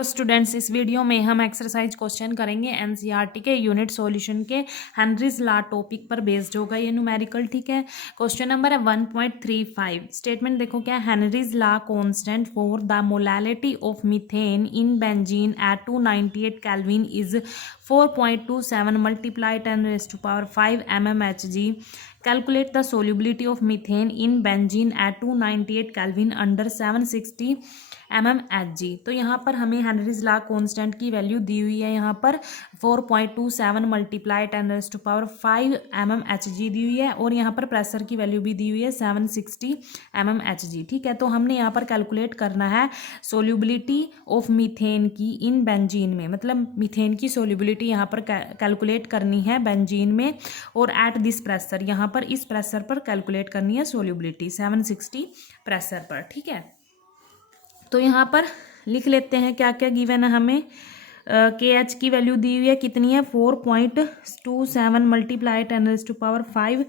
तो स्टूडेंट्स, इस वीडियो में हम एक्सरसाइज क्वेश्चन करेंगे एनसीईआरटी के यूनिट सॉल्यूशन के हेनरीज लॉ टॉपिक पर बेस्ड होगा ये न्यूमेरिकल। ठीक है, क्वेश्चन नंबर है 1.35। स्टेटमेंट देखो क्या है। Henry's law constant for the molality of methane in benzene at 298 kelvin is 4.27 multiply 10⁵ mmHg. Calculate the solubility of methane in benzene at 298 Kelvin under 760 mmHg. तो यहाँ पर हमें हेनरीज लॉ कांस्टेंट की value दी हुई है, यहाँ पर 4.27 मल्टीप्लाई 10⁵ mmHg दी हुई है, और यहाँ पर प्रेशर की वैल्यू भी दी हुई है 760 mmHg. ठीक है, तो हमने यहाँ पर कैलकुलेट करना है सोल्यूबिलिटी ऑफ मीथेन की इन बेंजीन में, मतलब मीथेन की सोल्यूबिलिटी यहाँ पर कैलकुलेट करनी है बेंजीन में, और एट दिस प्रेशर, यहाँ पर इस प्रेशर पर कैलकुलेट करनी है सोल्यूबिलिटी 760 प्रेशर पर. ठीक है, तो यहाँ पर लिख लेते हैं क्या क्या गिवन है हमें. के एच की वैल्यू दी हुई है, कितनी है 4.27 मल्टीप्लाई 10⁵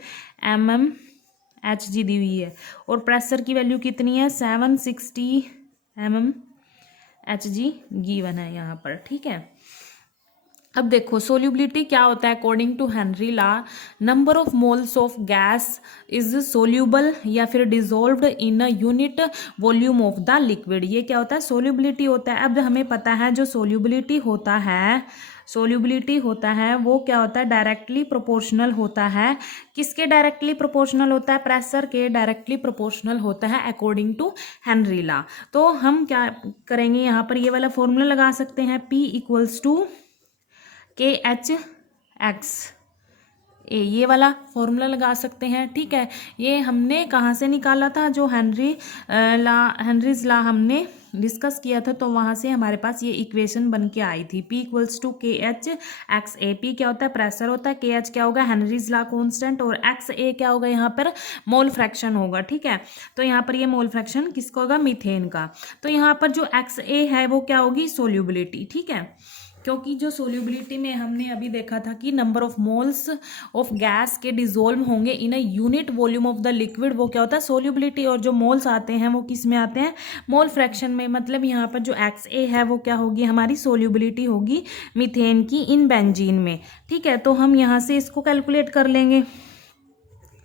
mmHg दी हुई है, और प्रेशर की वैल्यू कितनी है 760 mmHg गिवन है यहाँ पर. ठीक है, अब देखो सोल्यूबिलिटी क्या होता है according to Henry law. Number of moles of gas is soluble या फिर dissolved in a unit volume of the liquid. ये क्या होता है, सोल्यूबिलिटी होता है. अब हमें पता है जो सोल्यूबिलिटी होता है वो क्या होता है, डायरेक्टली प्रोपोर्शनल होता है. किसके डायरेक्टली प्रोपोर्शनल होता है, प्रेशर के डायरेक्टली प्रोपोर्शनल होता है अकॉर्डिंग टू हेनरी लॉ. तो हम क्या करेंगे, यहाँ पर ये वाला फॉर्मूला लगा सकते हैं, P इक्वल्स टू KHX ए, ये वाला फॉर्मूला लगा सकते हैं. ठीक है, ये हमने कहाँ से निकाला था, जो हेनरीज लॉ हमने डिस्कस किया था, तो वहाँ से हमारे पास ये इक्वेशन बन के आई थी. P इक्वल्स टू KHX ए. P क्या होता है, प्रेशर होता है. KH क्या होगा, हेनरीज लॉ कांस्टेंट, और XA क्या होगा, यहाँ पर मोल फ्रैक्शन होगा. ठीक है, तो यहाँ पर ये मोल फ्रैक्शन किसका होगा, मीथेन का. तो यहाँ पर जो XA है वो क्या होगी, सोल्यूबिलिटी. ठीक है, क्योंकि जो सोल्यूबिलिटी में हमने अभी देखा था कि number of moles of gas के डिजोल्व होंगे in a unit volume of the liquid, वो क्या होता है सोल्यूबिलिटी, और जो मोल्स आते हैं वो किस में आते हैं, मोल फ्रैक्शन में. मतलब यहाँ पर जो XA है वो क्या होगी, हमारी सोल्यूबिलिटी होगी मीथेन की इन बेंजीन में. ठीक है, तो हम यहाँ से इसको कैलकुलेट कर लेंगे.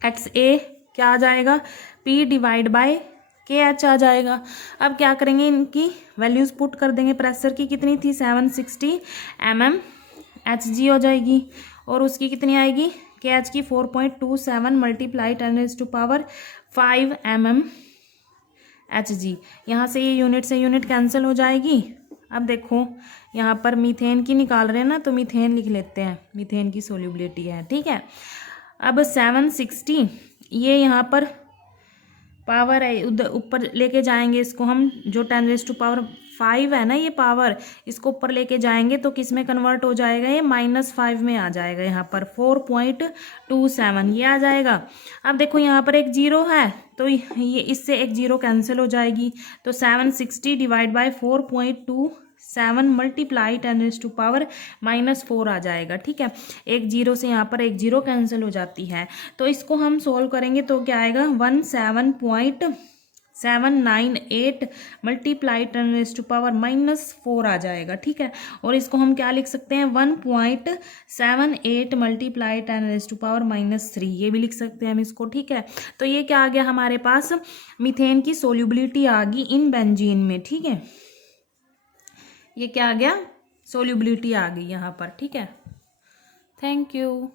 XA क्या आ जाएगा, P डिवाइड बाय KH आ जाएगा. अब क्या करेंगे, इनकी वैल्यूज पुट कर देंगे. प्रेशर की कितनी थी 760 mmHg हो जाएगी, और उसकी कितनी आएगी, KH की 4.27 मल्टीप्लाई 10⁵ mmHg. यहाँ से ये यूनिट से यूनिट कैंसिल हो जाएगी. अब देखो यहाँ पर मीथेन की निकाल रहे हैं ना, तो मीथेन लिख लेते हैं, मीथेन की सोल्यूबिलिटी है. ठीक है, अब 760 ये यहाँ पर पावर है, उधर ऊपर लेके जाएंगे इसको हम, जो 10⁵ है ना ये पावर, इसको ऊपर लेके जाएंगे तो किस में कन्वर्ट हो जाएगा, ये -5 में आ जाएगा. यहाँ पर 4.27 ये आ जाएगा. अब देखो यहाँ पर एक जीरो है, तो ये इससे एक जीरो कैंसिल हो जाएगी, तो 760 डिवाइड बाय 4.27 मल्टीप्लाई 10⁻⁻4 आ जाएगा. ठीक है, एक जीरो से यहाँ पर एक जीरो कैंसिल हो जाती है, तो इसको हम सोल्व करेंगे तो क्या आएगा, 17.798 मल्टीप्लाई 10⁻⁻4 आ जाएगा. ठीक है, और इसको हम क्या लिख सकते हैं, 1.78 मल्टीप्लाई 10⁻⁻3 ये भी लिख सकते हैं हम इसको. ठीक है, तो ये क्या आ गया हमारे पास, मीथेन की सोल्यूबिलिटी आ गई इन बेंजीन में. ठीक है, ये क्या आ गया, सोल्यूबिलिटी आ गई यहाँ पर. ठीक है, थैंक यू.